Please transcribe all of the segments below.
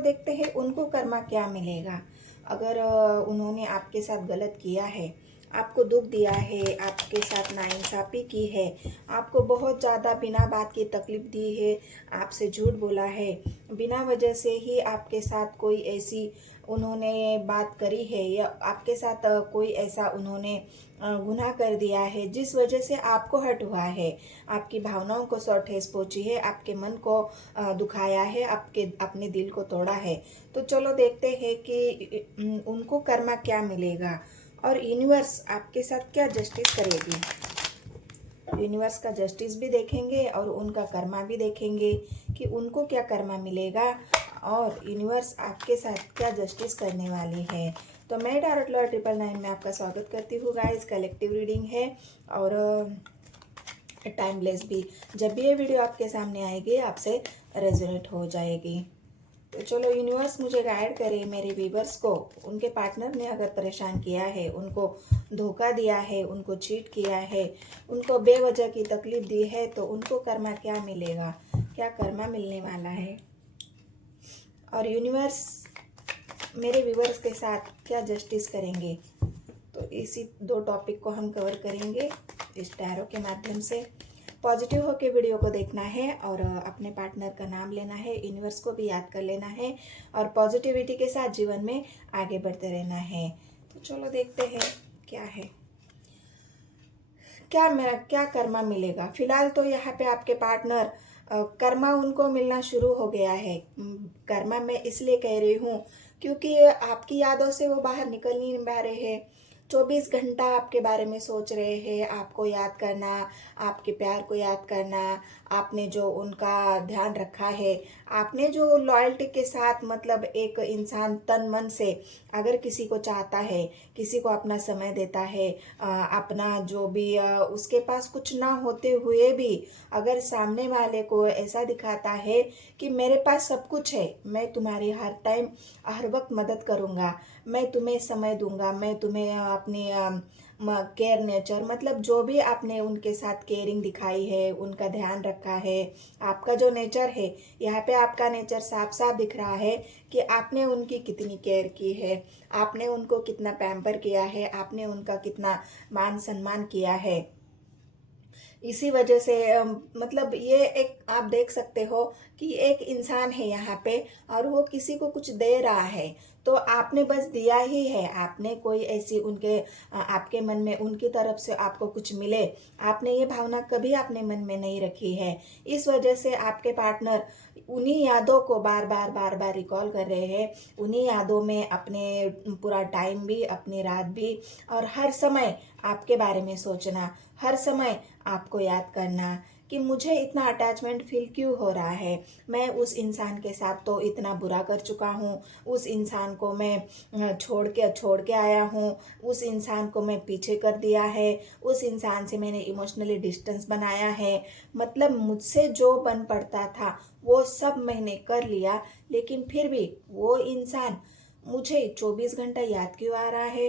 देखते हैं उनको कर्मा क्या मिलेगा। अगर उन्होंने आपके साथ गलत किया है, आपको दुख दिया है, आपके साथ नाइंसाफ़ी की है, आपको बहुत ज़्यादा बिना बात की तकलीफ़ दी है, आपसे झूठ बोला है, बिना वजह से ही आपके साथ कोई ऐसी उन्होंने बात करी है, या आपके साथ कोई ऐसा उन्होंने गुनाह कर दिया है जिस वजह से आपको हर्ट हुआ है, आपकी भावनाओं को सौ ठेस पहुंची है, आपके मन को दुखाया है, आपके अपने दिल को तोड़ा है। तो चलो देखते हैं कि उनको कर्मा क्या मिलेगा और यूनिवर्स आपके साथ क्या जस्टिस करेगी। यूनिवर्स का जस्टिस भी देखेंगे और उनका कर्मा भी देखेंगे कि उनको क्या कर्मा मिलेगा और यूनिवर्स आपके साथ क्या जस्टिस करने वाली है। तो मैं टारट लॉर्ड 999 में आपका स्वागत करती हूँ गाइस। कलेक्टिव रीडिंग है और टाइमलेस भी। जब भी ये वीडियो आपके सामने आएगी आपसे रेजोनेट हो जाएगी। तो चलो यूनिवर्स मुझे गाइड करे मेरे व्यूवर्स को, उनके पार्टनर ने अगर परेशान किया है, उनको धोखा दिया है, उनको चीट किया है, उनको बेवजह की तकलीफ दी है, तो उनको कर्मा क्या मिलेगा, क्या कर्मा मिलने वाला है और यूनिवर्स मेरे व्यूवर्स के साथ क्या जस्टिस करेंगे। तो इसी दो टॉपिक को हम कवर करेंगे इस टैरो के माध्यम से। पॉजिटिव होकर वीडियो को देखना है और अपने पार्टनर का नाम लेना है, यूनिवर्स को भी याद कर लेना है और पॉजिटिविटी के साथ जीवन में आगे बढ़ते रहना है। तो चलो देखते हैं क्या है, क्या कर्मा मिलेगा। फिलहाल तो यहाँ पे आपके पार्टनर कर्मा उनको मिलना शुरू हो गया है। कर्मा मैं इसलिए कह रही हूँ क्योंकि आपकी यादों से वो बाहर निकल नहीं पा रहे हैं। 24 घंटा आपके बारे में सोच रहे हैं, आपको याद करना, आपके प्यार को याद करना, आपने जो उनका ध्यान रखा है, आपने जो लॉयल्टी के साथ, मतलब एक इंसान तन मन से अगर किसी को चाहता है, किसी को अपना समय देता है, अपना जो भी उसके पास कुछ ना होते हुए भी अगर सामने वाले को ऐसा दिखाता है कि मेरे पास सब कुछ है, मैं तुम्हारी हर टाइम हर वक्त मदद करूँगा, मैं तुम्हें समय दूंगा, मैं तुम्हें अपनी केयर नेचर, मतलब जो भी आपने उनके साथ केयरिंग दिखाई है, उनका ध्यान रखा है, आपका जो नेचर है, यहाँ पे आपका नेचर साफ साफ दिख रहा है कि आपने उनकी कितनी केयर की है, आपने उनको कितना पैम्पर किया है, आपने उनका कितना मान सम्मान किया है। इसी वजह से मतलब ये एक आप देख सकते हो कि एक इंसान है यहाँ पे और वो किसी को कुछ दे रहा है, तो आपने बस दिया ही है। आपने कोई ऐसी उनके आपके मन में उनकी तरफ से आपको कुछ मिले, आपने ये भावना कभी अपने मन में नहीं रखी है। इस वजह से आपके पार्टनर उन्हीं यादों को बार बार रिकॉल कर रहे हैं, उन्हीं यादों में अपने पूरा टाइम भी, अपनी रात भी और हर समय आपके बारे में सोचना, हर समय आपको याद करना कि मुझे इतना अटैचमेंट फील क्यों हो रहा है। मैं उस इंसान के साथ तो इतना बुरा कर चुका हूँ, उस इंसान को मैं छोड़ के आया हूँ, उस इंसान को मैं पीछे कर दिया है, उस इंसान से मैंने इमोशनली डिस्टेंस बनाया है, मतलब मुझसे जो बन पड़ता था वो सब मैंने कर लिया, लेकिन फिर भी वो इंसान मुझे 24 घंटा याद क्यों आ रहा है,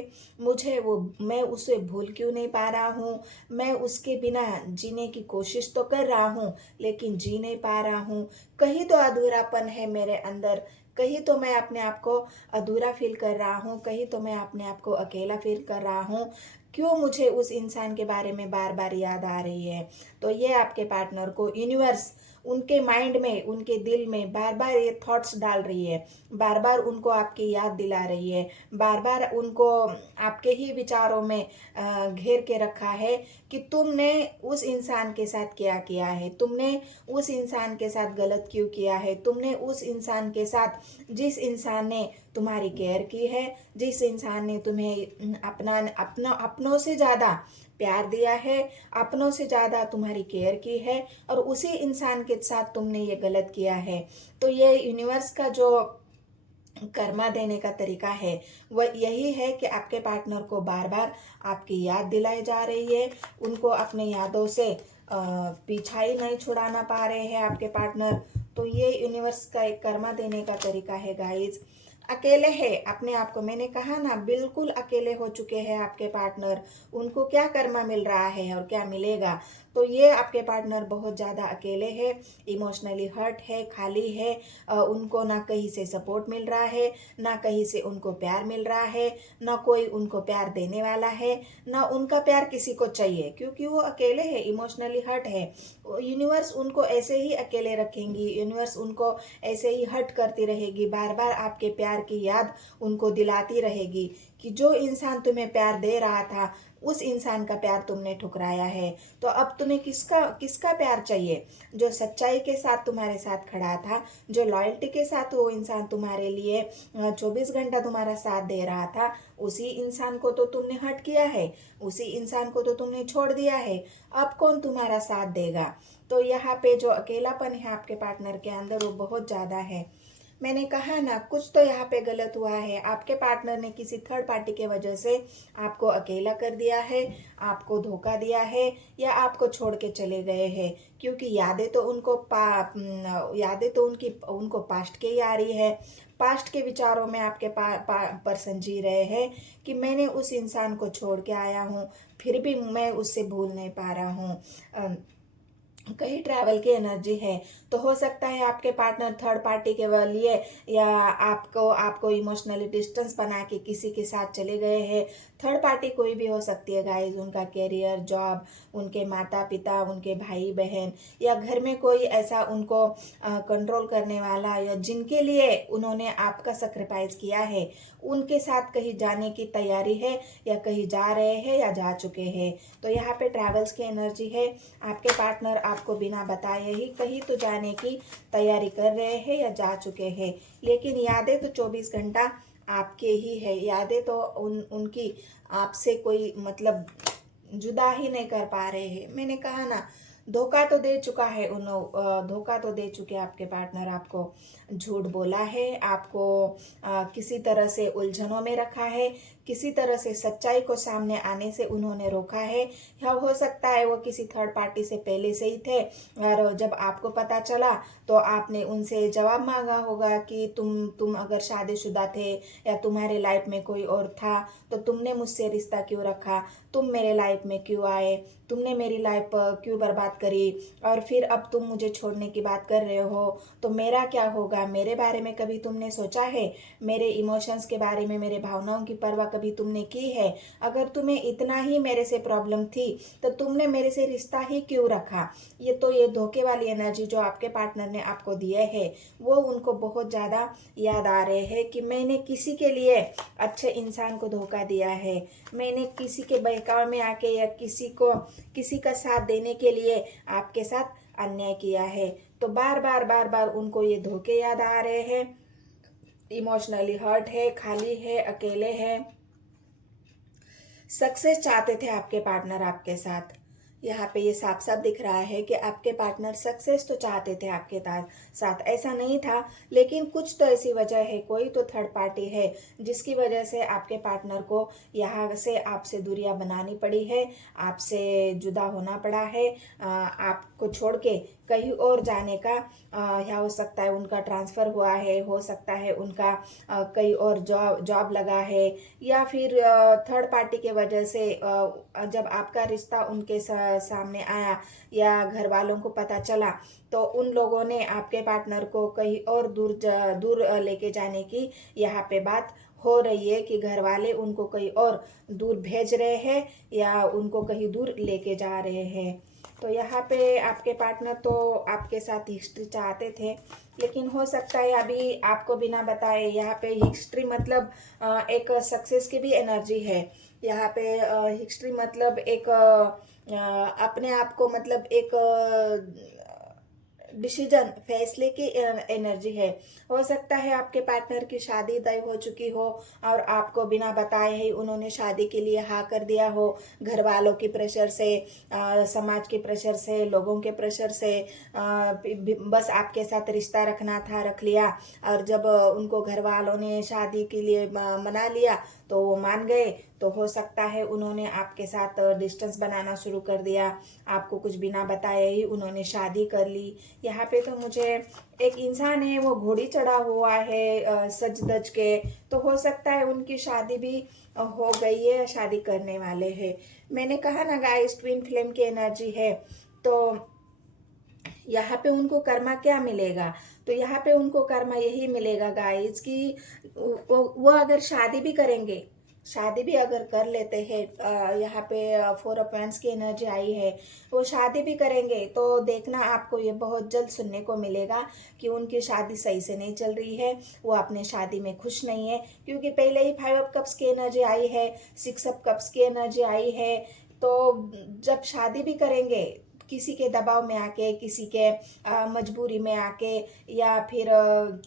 मैं उसे भूल क्यों नहीं पा रहा हूँ, मैं उसके बिना जीने की कोशिश तो कर रहा हूँ लेकिन जी नहीं पा रहा हूँ। कहीं तो अधूरापन है मेरे अंदर, कहीं तो मैं अपने आप को अधूरा फील कर रहा हूँ, कहीं तो मैं अपने आप को अकेला फील कर रहा हूँ। क्यों मुझे उस इंसान के बारे में बार बार याद आ रही है। तो ये आपके पार्टनर को यूनिवर्स उनके माइंड में, उनके दिल में बार बार ये थॉट्स डाल रही है, बार बार उनको आपकी याद दिला रही है, बार बार उनको आपके ही विचारों में घेर के रखा है कि तुमने उस इंसान के साथ क्या किया है, तुमने उस इंसान के साथ गलत क्यों किया है, तुमने उस इंसान के साथ, जिस इंसान ने तुम्हारी केयर की है, जिस इंसान ने तुम्हें अपनों से ज़्यादा प्यार दिया है, अपनों से ज़्यादा तुम्हारी केयर की है और उसी इंसान के साथ तुमने ये गलत किया है। तो ये यूनिवर्स का जो कर्मा देने का तरीका है वह यही है कि आपके पार्टनर को बार बार आपकी याद दिलाई जा रही है, उनको अपने यादों से पीछा ही नहीं छुड़ाना पा रहे हैं आपके पार्टनर। तो ये यूनिवर्स का एक कर्मा देने का तरीका है गाइज। अकेले हैं अपने आप को, मैंने कहा ना बिल्कुल अकेले हो चुके हैं आपके पार्टनर। उनको क्या कर्मा मिल रहा है और क्या मिलेगा, तो ये आपके पार्टनर बहुत ज़्यादा अकेले हैं, इमोशनली हर्ट है, खाली है। उनको ना कहीं से सपोर्ट मिल रहा है, ना कहीं से उनको प्यार मिल रहा है, ना कोई उनको प्यार देने वाला है, ना उनका प्यार किसी को चाहिए, क्योंकि वो अकेले हैं, इमोशनली हर्ट है। यूनिवर्स उनको ऐसे ही अकेले रखेंगी, यूनिवर्स उनको ऐसे ही हर्ट करती रहेगी, बार बार आपके प्यार की याद उनको दिलाती रहेगी कि जो इंसान तुम्हें प्यार दे रहा था उस इंसान का प्यार तुमने ठुकराया है। तो अब तुम्हें किसका किसका प्यार चाहिए? जो सच्चाई के साथ तुम्हारे साथ खड़ा था, जो लॉयल्टी के साथ वो इंसान तुम्हारे लिए 24 घंटा तुम्हारा साथ दे रहा था, उसी इंसान को तो तुमने हर्ट किया है, उसी इंसान को तो तुमने छोड़ दिया है। अब कौन तुम्हारा साथ देगा? तो यहाँ पे जो अकेलापन है आपके पार्टनर के अंदर वो बहुत ज़्यादा है। मैंने कहा ना कुछ तो यहाँ पे गलत हुआ है। आपके पार्टनर ने किसी थर्ड पार्टी के वजह से आपको अकेला कर दिया है, आपको धोखा दिया है, या आपको छोड़ के चले गए हैं, क्योंकि यादें तो उनको पास्ट के ही आ रही है। पास्ट के विचारों में आपके पर्सन जी रहे हैं कि मैंने उस इंसान को छोड़ के आया हूँ, फिर भी मैं उससे भूल नहीं पा रहा हूँ। कहीं ट्रैवल की एनर्जी है, तो हो सकता है आपके पार्टनर थर्ड पार्टी के लिए या आपको इमोशनली डिस्टेंस बना के किसी के साथ चले गए हैं। थर्ड पार्टी कोई भी हो सकती है गाइस, उनका कैरियर, जॉब, उनके माता पिता, उनके भाई बहन, या घर में कोई ऐसा उनको कंट्रोल करने वाला, या जिनके लिए उन्होंने आपका सेक्रीफाइस किया है, उनके साथ कहीं जाने की तैयारी है, या कहीं जा रहे हैं या जा चुके हैं। तो यहाँ पे ट्रैवल्स की एनर्जी है। आपके पार्टनर आपको बिना बताए ही कहीं तो जाने की तैयारी कर रहे हैं या जा चुके हैं, लेकिन यादें तो 24 घंटा आपके ही है। यादें तो उनकी आपसे कोई मतलब जुदा ही नहीं कर पा रहे हैं। मैंने कहा ना धोखा तो दे चुका है धोखा तो दे चुके आपके पार्टनर, आपको झूठ बोला है, आपको किसी तरह से उलझनों में रखा है, किसी तरह से सच्चाई को सामने आने से उन्होंने रोका है। या हो सकता है वो किसी थर्ड पार्टी से पहले से ही थे, और जब आपको पता चला तो आपने उनसे जवाब मांगा होगा कि तुम अगर शादीशुदा थे या तुम्हारे लाइफ में कोई और था तो तुमने मुझसे रिश्ता क्यों रखा, तुम मेरे लाइफ में क्यों आए, तुमने मेरी लाइफ क्यों बर्बाद करी, और फिर अब तुम मुझे छोड़ने की बात कर रहे हो, तो मेरा क्या होगा? मेरे बारे में कभी तुमने सोचा है? मेरे इमोशंस के बारे में, मेरे भावनाओं की परवाह कभी तुमने की है? अगर तुम्हें इतना ही मेरे से प्रॉब्लम थी तो तुमने मेरे से रिश्ता ही क्यों रखा? ये धोखे वाली एनर्जी जो आपके पार्टनर ने आपको दिए है, वो उनको बहुत ज़्यादा याद आ रहे हैं कि मैंने किसी के लिए अच्छे इंसान को धोखा दिया है, मैंने किसी के बहकावे में आके या किसी का साथ देने के लिए आपके साथ अन्याय किया है। तो बार बार उनको ये धोखे याद आ रहे हैं। इमोशनली हर्ट है, खाली है, अकेले है। सक्सेस चाहते थे आपके पार्टनर आपके साथ। यहाँ पे ये साफ साफ दिख रहा है कि आपके पार्टनर सक्सेस तो चाहते थे आपके साथ, ऐसा नहीं था, लेकिन कुछ तो ऐसी वजह है, कोई तो थर्ड पार्टी है जिसकी वजह से आपके पार्टनर को यहाँ से आपसे दूरियां बनानी पड़ी है, आपसे जुदा होना पड़ा है, आपको छोड़ के कहीं और जाने का, या हो सकता है उनका ट्रांसफ़र हुआ है, हो सकता है उनका कहीं और जॉब लगा है, या फिर थर्ड पार्टी के वजह से जब आपका रिश्ता उनके सामने आया या घर वालों को पता चला तो उन लोगों ने आपके पार्टनर को कहीं और दूर लेके जाने की यहाँ पे बात हो रही है कि घर वाले उनको कहीं और दूर भेज रहे हैं या उनको कहीं दूर लेके जा रहे हैं। तो यहाँ पे आपके पार्टनर तो आपके साथ हिस्ट्री चाहते थे, लेकिन हो सकता है अभी आपको बिना बताए, यहाँ पे हिस्ट्री मतलब एक सक्सेस की भी एनर्जी है। यहाँ पे हिस्ट्री मतलब एक अपने आप को मतलब एक डिसीजन, फैसले की एनर्जी है। हो सकता है आपके पार्टनर की शादी तय हो चुकी हो और आपको बिना बताए ही उन्होंने शादी के लिए हाँ कर दिया हो, घर वालों की प्रेशर से, समाज के प्रेशर से, लोगों के प्रेशर से, बस आपके साथ रिश्ता रखना था, रख लिया, और जब उनको घर वालों ने शादी के लिए मना लिया तो वो मान गए। तो हो सकता है उन्होंने आपके साथ डिस्टेंस बनाना शुरू कर दिया, आपको कुछ बिना बताए ही उन्होंने शादी कर ली। यहाँ पे तो मुझे एक इंसान है, वो घोड़ी चढ़ा हुआ है सज धज के, तो हो सकता है उनकी शादी भी हो गई है, शादी करने वाले हैं। मैंने कहा ना गाइस, ट्विन फ्लेम की एनर्जी है। तो यहाँ पे उनको कर्मा क्या मिलेगा? तो यहाँ पे उनको कर्मा यही मिलेगा गाइस कि वो अगर शादी भी करेंगे, शादी भी अगर कर लेते हैं, यहाँ पे 4 ऑफ वांड्स की एनर्जी आई है, वो शादी भी करेंगे तो देखना आपको ये बहुत जल्द सुनने को मिलेगा कि उनकी शादी सही से नहीं चल रही है, वो अपने शादी में खुश नहीं है। क्योंकि पहले ही 5 ऑफ कप्स की एनर्जी आई है, 6 ऑफ कप्स की एनर्जी आई है। तो जब शादी भी करेंगे, किसी के दबाव में आके, किसी के मजबूरी में आके, या फिर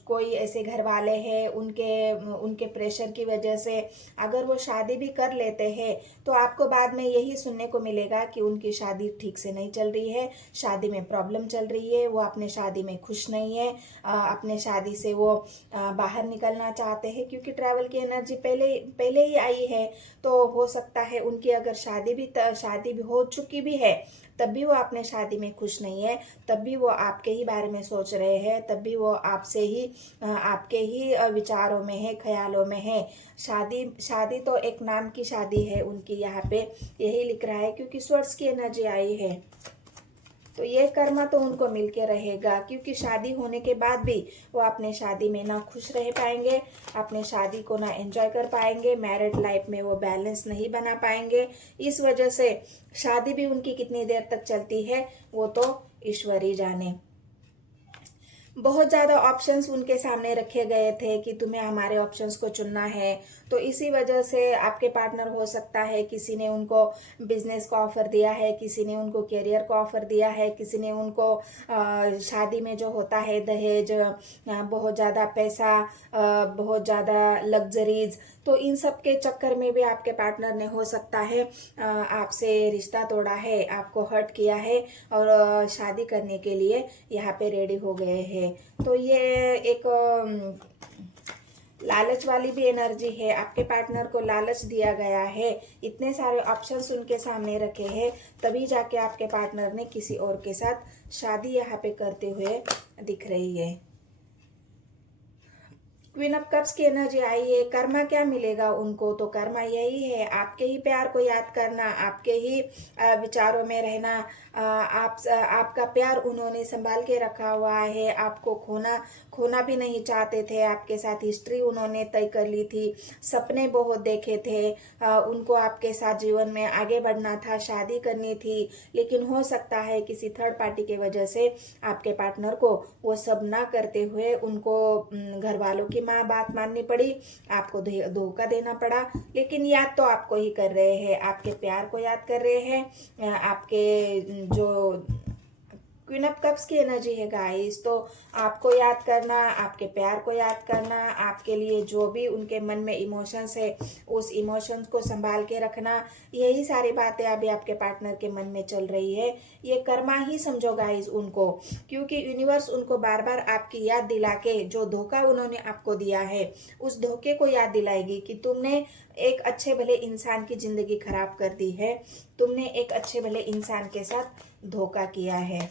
कोई ऐसे घर वाले हैं उनके उनके प्रेशर की वजह से अगर वो शादी भी कर लेते हैं, तो आपको बाद में यही सुनने को मिलेगा कि उनकी शादी ठीक से नहीं चल रही है, शादी में प्रॉब्लम चल रही है, वो अपने शादी में खुश नहीं है, अपने शादी से वो बाहर निकलना चाहते हैं। क्योंकि ट्रैवल की एनर्जी पहले पहले ही आई है, तो हो सकता है उनकी अगर शादी भी हो चुकी भी है, तब भी वो अपने शादी में खुश नहीं है, तब भी वो आपके ही बारे में सोच रहे हैं, तब भी वो आपके ही विचारों में है, ख्यालों में है। शादी तो एक नाम की शादी है उनकी, यहाँ पे यही लिख रहा है, क्योंकि स्वर्ड्स की एनर्जी आई है। तो ये कर्मा तो उनको मिलके रहेगा, क्योंकि शादी होने के बाद भी वो अपने शादी में ना खुश रह पाएंगे, अपने शादी को ना एंजॉय कर पाएंगे, मैरिड लाइफ में वो बैलेंस नहीं बना पाएंगे। इस वजह से शादी भी उनकी कितनी देर तक चलती है वो तो ईश्वर ही जाने। बहुत ज़्यादा ऑप्शंस उनके सामने रखे गए थे कि तुम्हें हमारे ऑप्शंस को चुनना है। तो इसी वजह से आपके पार्टनर, हो सकता है किसी ने उनको बिजनेस का ऑफर दिया है, किसी ने उनको करियर का ऑफर दिया है, किसी ने उनको शादी में जो होता है दहेज, बहुत ज़्यादा पैसा, बहुत ज़्यादा लग्जरीज, तो इन सब के चक्कर में भी आपके पार्टनर ने, हो सकता है आपसे रिश्ता तोड़ा है, आपको हर्ट किया है, और शादी करने के लिए यहाँ पे रेडी हो गए हैं। तो ये एक लालच वाली भी एनर्जी है, आपके पार्टनर को लालच दिया गया है, इतने सारे ऑप्शंस उनके सामने रखे हैं, तभी जाके आपके पार्टनर ने किसी और के साथ शादी यहाँ पे करते हुए दिख रही है। क्वीन ऑफ कप्स की एनर्जी आई है, कर्मा क्या मिलेगा उनको? तो कर्मा यही है, आपके ही प्यार को याद करना, आपके ही विचारों में रहना, आपका प्यार उन्होंने संभाल के रखा हुआ है, आपको खोना भी नहीं चाहते थे, आपके साथ हिस्ट्री उन्होंने तय कर ली थी, सपने बहुत देखे थे, उनको आपके साथ जीवन में आगे बढ़ना था, शादी करनी थी। लेकिन हो सकता है किसी थर्ड पार्टी की वजह से आपके पार्टनर को वो सब ना करते हुए उनको घर वालों की बात माननी पड़ी, आपको धोखा देना पड़ा। लेकिन याद तो आपको ही कर रहे हैं, आपके प्यार को याद कर रहे हैं, आपके जो क्वीन ऑफ कप्स की एनर्जी है गाइस, तो आपको याद करना, आपके प्यार को याद करना, आपके लिए जो भी उनके मन में इमोशंस है उस इमोशंस को संभाल के रखना, यही सारी बातें अभी आपके पार्टनर के मन में चल रही है। ये कर्मा ही समझो गाइस उनको, क्योंकि यूनिवर्स उनको बार बार आपकी याद दिला के, जो धोखा उन्होंने आपको दिया है उस धोखे को याद दिलाएगी कि तुमने एक अच्छे भले इंसान की जिंदगी खराब कर दी है, तुमने एक अच्छे भले इंसान के साथ धोखा किया है।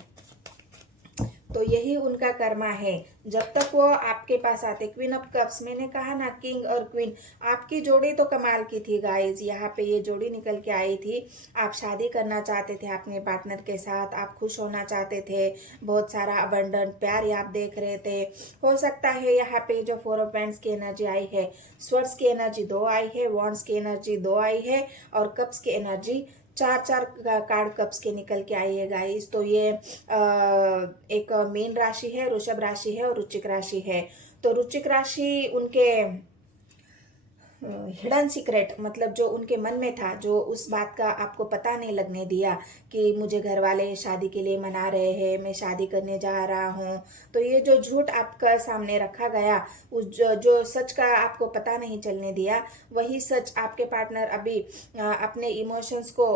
तो यही उनका कर्मा है। जब तक वो आपके पास आते, क्वीन ऑफ कप्स, मैंने कहा ना किंग और क्वीन, आपकी जोड़ी तो कमाल की थी गाइस, यहाँ पे ये जोड़ी निकल के आई थी। आप शादी करना चाहते थे अपने पार्टनर के साथ, आप खुश होना चाहते थे, बहुत सारा अबंडेंट प्यार आप देख रहे थे। हो सकता है यहाँ पे जो 4 ऑफ वांड्स की एनर्जी आई है, स्वर्ड्स की एनर्जी 2 आई है, वॉन्ड्स की एनर्जी 2 आई है, और कप्स की एनर्जी 4 कार्ड कप्स के निकल के आई है गाइस। तो ये एक मीन राशि है, वृषभ राशि है और वृश्चिक राशि है। तो वृश्चिक राशि उनके हिडन सीक्रेट, मतलब जो उनके मन में था, जो उस बात का आपको पता नहीं लगने दिया कि मुझे घर वाले शादी के लिए मना रहे हैं, मैं शादी करने जा रहा हूँ, तो ये जो झूठ आपका सामने रखा गया, उस जो सच का आपको पता नहीं चलने दिया, वही सच आपके पार्टनर अभी अपने इमोशंस को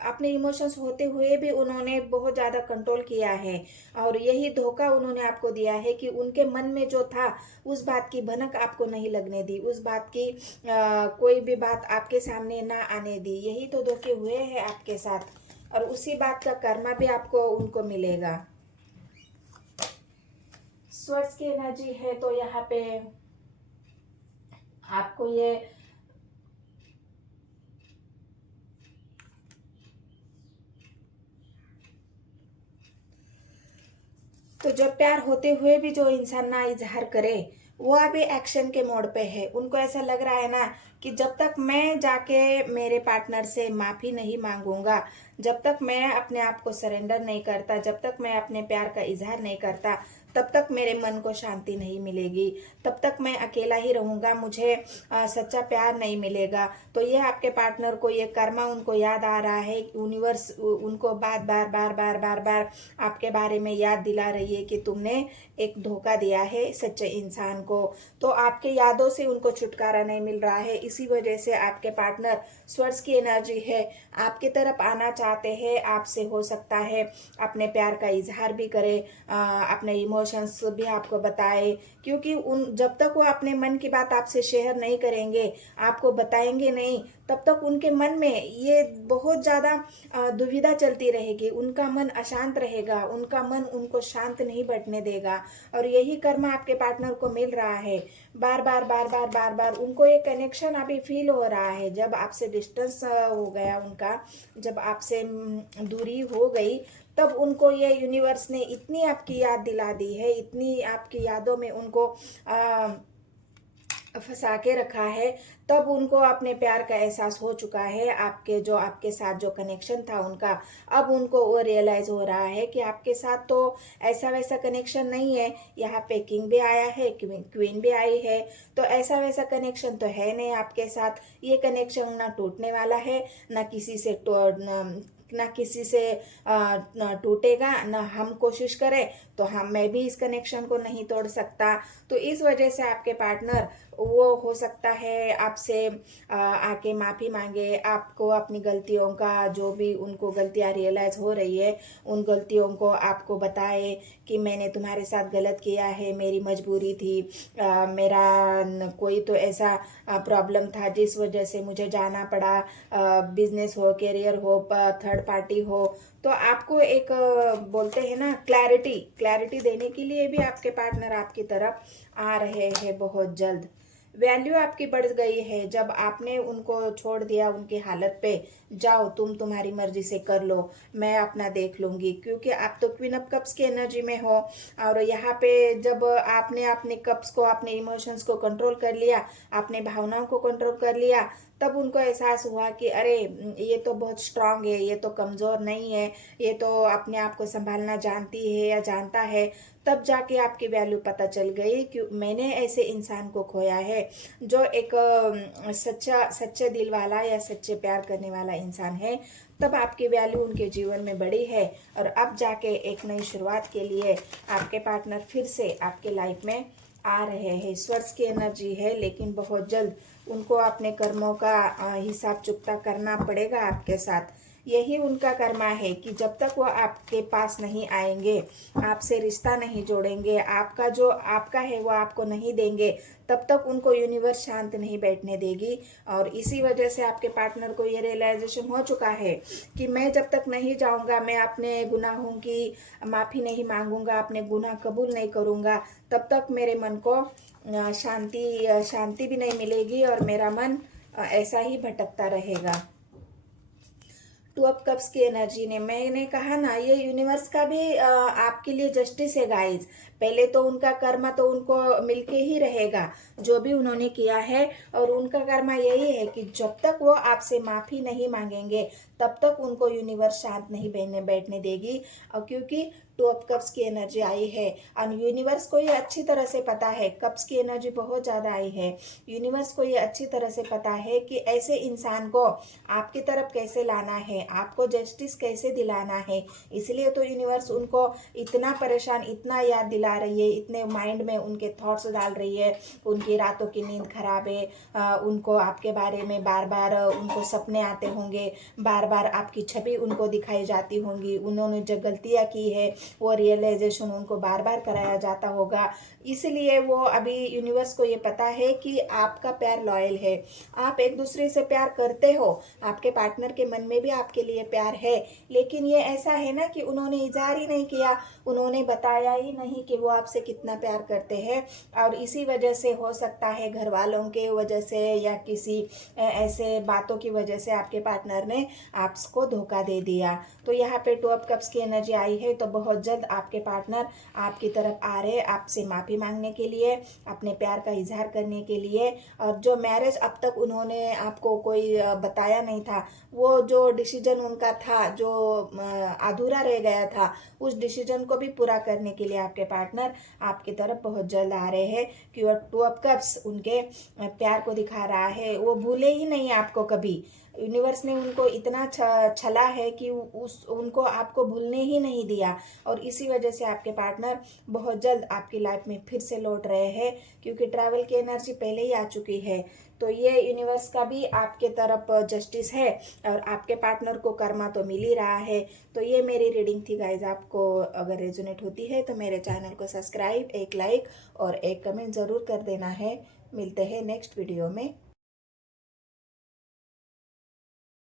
अपने इमोशंस होते हुए भी उन्होंने बहुत ज़्यादा कंट्रोल किया है, और यही धोखा उन्होंने आपको दिया है कि उनके मन में जो था उस बात की भनक आपको नहीं लगने दी, उस बात की कोई भी बात आपके सामने ना आने दी। यही तो धोखे हुए हैं आपके साथ, और उसी बात का कर्मा भी आपको उनको मिलेगा। स्वर्स की एनर्जी है तो यहाँ पे आपको ये तो जब प्यार होते हुए भी जो इंसान ना इजहार करे, वो अभी एक्शन के मोड पे है। उनको ऐसा लग रहा है ना कि जब तक मैं जाके मेरे पार्टनर से माफ़ी नहीं मांगूंगा, जब तक मैं अपने आप को सरेंडर नहीं करता, जब तक मैं अपने प्यार का इजहार नहीं करता, तब तक मेरे मन को शांति नहीं मिलेगी, तब तक मैं अकेला ही रहूँगा, मुझे सच्चा प्यार नहीं मिलेगा। तो ये आपके पार्टनर को ये कर्मा उनको याद आ रहा है, यूनिवर्स उनको बार बार बार बार बार बार आपके बारे में याद दिला रही है कि तुमने एक धोखा दिया है सच्चे इंसान को। तो आपके यादों से उनको छुटकारा नहीं मिल रहा है, इसी वजह से आपके पार्टनर स्वर्स की एनर्जी है, आपकी तरफ आना चाहते हैं। आपसे हो सकता है अपने प्यार का इजहार भी करे, अपने इमोशंस भी आपको बताए, क्योंकि उन जब तक वो अपने मन की बात आपसे शेयर नहीं करेंगे, आपको बताएंगे नहीं, तब तक उनके मन में ये बहुत ज़्यादा दुविधा चलती रहेगी। उनका मन अशांत रहेगा, उनका मन उनको शांत नहीं बैठने देगा, और यही कर्म आपके पार्टनर को मिल रहा है। बार बार बार बार बार बार उनको एक कनेक्शन अभी फील हो रहा है। जब आपसे डिस्टेंस हो गया उनका, जब आपसे दूरी हो गई, तब उनको ये यूनिवर्स ने इतनी आपकी याद दिला दी है, इतनी आपकी यादों में उनको फंसा के रखा है, तब उनको अपने प्यार का एहसास हो चुका है। आपके साथ जो कनेक्शन था उनका, अब उनको वो रियलाइज हो रहा है कि आपके साथ तो ऐसा वैसा कनेक्शन नहीं है। यहाँ पे किंग भी आया है, क्वीन भी आई है, तो ऐसा वैसा कनेक्शन तो है नहीं आपके साथ। ये कनेक्शन ना टूटने वाला है, ना किसी से टूटेगा, ना हम कोशिश करें तो मैं भी इस कनेक्शन को नहीं तोड़ सकता। तो इस वजह से आपके पार्टनर वो हो सकता है आपसे आके माफ़ी मांगे, आपको अपनी गलतियों का, जो भी उनको गलतियाँ रियलाइज़ हो रही है, उन गलतियों को आपको बताए कि मैंने तुम्हारे साथ गलत किया है, मेरी मजबूरी थी, मेरा कोई तो ऐसा प्रॉब्लम था जिस वजह से मुझे जाना पड़ा, बिजनेस हो, करियर हो, थर्ड पार्टी हो। तो आपको एक बोलते हैं ना क्लैरिटी देने के लिए भी आपके पार्टनर आपकी तरफ आ रहे हैं बहुत जल्द। वैल्यू आपकी बढ़ गई है जब आपने उनको छोड़ दिया उनकी हालत पे। जाओ, तुम्हारी मर्जी से कर लो, मैं अपना देख लूंगी, क्योंकि आप तो क्वीन ऑफ कप्स की एनर्जी में हो। और यहाँ पे जब आपने अपने कप्स को, अपने इमोशंस को कंट्रोल कर लिया, अपने भावनाओं को कंट्रोल कर लिया, तब उनको एहसास हुआ कि अरे ये तो बहुत स्ट्रांग है, ये तो कमज़ोर नहीं है, ये तो अपने आप को संभालना जानती है या जानता है। तब जाके आपकी वैल्यू पता चल गई कि मैंने ऐसे इंसान को खोया है जो एक सच्चे दिल वाला या सच्चे प्यार करने वाला इंसान है। तब आपकी वैल्यू उनके जीवन में बढ़ी है, और अब जाके एक नई शुरुआत के लिए आपके पार्टनर फिर से आपके लाइफ में आ रहे हैं। स्वर्स की एनर्जी है, लेकिन बहुत जल्द उनको अपने कर्मों का हिसाब चुकता करना पड़ेगा आपके साथ। यही उनका कर्मा है कि जब तक वो आपके पास नहीं आएंगे, आपसे रिश्ता नहीं जोड़ेंगे, आपका जो आपका है वो आपको नहीं देंगे, तब तक उनको यूनिवर्स शांत नहीं बैठने देगी। और इसी वजह से आपके पार्टनर को ये रियलाइजेशन हो चुका है कि मैं जब तक नहीं जाऊंगा, मैं अपने गुनाहों की माफ़ी नहीं मांगूंगा, अपने गुनाह कबूल नहीं करूंगा, तब तक मेरे मन को शांति भी नहीं मिलेगी, और मेरा मन ऐसा ही भटकता रहेगा। टू ऑफ कप्स की एनर्जी ने, मैंने कहा ना, ये यूनिवर्स का भी आपके लिए जस्टिस है गाइज। पहले तो उनका कर्मा तो उनको मिलके ही रहेगा जो भी उन्होंने किया है, और उनका कर्मा यही है कि जब तक वो आपसे माफ़ी नहीं मांगेंगे, तब तक उनको यूनिवर्स शांत नहीं बैठने देगी। और क्योंकि टू ऑफ कप्स की एनर्जी आई है, और यूनिवर्स को ये अच्छी तरह से पता है, कप्स की एनर्जी बहुत ज़्यादा आई है, यूनिवर्स को ये अच्छी तरह से पता है कि ऐसे इंसान को आपकी तरफ कैसे लाना है, आपको जस्टिस कैसे दिलाना है। इसलिए तो यूनिवर्स उनको इतना परेशान, इतना याद दिला ला रही है, इतने माइंड में उनके थॉट्स डाल रही है, उनकी रातों की नींद खराब है, उनको आपके बारे में बार बार उनको सपने आते होंगे, बार बार आपकी छवि उनको दिखाई जाती होंगी, उन्होंने जो गलतियाँ की है वो रियलाइजेशन उनको बार बार कराया जाता होगा। इसलिए वो अभी यूनिवर्स को ये पता है कि आपका प्यार लॉयल है, आप एक दूसरे से प्यार करते हो, आपके पार्टनर के मन में भी आपके लिए प्यार है, लेकिन ये ऐसा है ना कि उन्होंने इजहार ही नहीं किया, उन्होंने बताया ही नहीं कि वो आपसे कितना प्यार करते हैं। और इसी वजह से हो सकता है घर वालों के वजह से या किसी ऐसे बातों की वजह से आपके पार्टनर ने आपको धोखा दे दिया। तो यहाँ पे 2 ऑफ कप्स की एनर्जी आई है, तो बहुत जल्द आपके पार्टनर आपकी तरफ आ रहे हैं आपसे माफ़ी मांगने के लिए, अपने प्यार का इजहार करने के लिए। और जो मैरिज अब तक उन्होंने आपको कोई बताया नहीं था, वो जो डिसीजन उनका था जो अधूरा रह गया था, उस डिसीजन को भी पूरा करने के लिए आपके पार्टनर आपकी तरफ बहुत जल्द आ रहे हैं। कि 2 ऑफ कप्स उनके प्यार को दिखा रहा है, वो भूले ही नहीं आपको कभी। यूनिवर्स ने उनको इतना छला है कि उनको आपको भूलने ही नहीं दिया, और इसी वजह से आपके पार्टनर बहुत जल्द आपकी लाइफ में फिर से लौट रहे हैं, क्योंकि ट्रैवल की एनर्जी पहले ही आ चुकी है। तो ये यूनिवर्स का भी आपके तरफ जस्टिस है, और आपके पार्टनर को कर्मा तो मिल ही रहा है। तो ये मेरी रीडिंग थी गाइज, आपको अगर रेजोनेट होती है तो मेरे चैनल को सब्सक्राइब, एक लाइक और एक कमेंट ज़रूर कर देना है। मिलते हैं नेक्स्ट वीडियो में।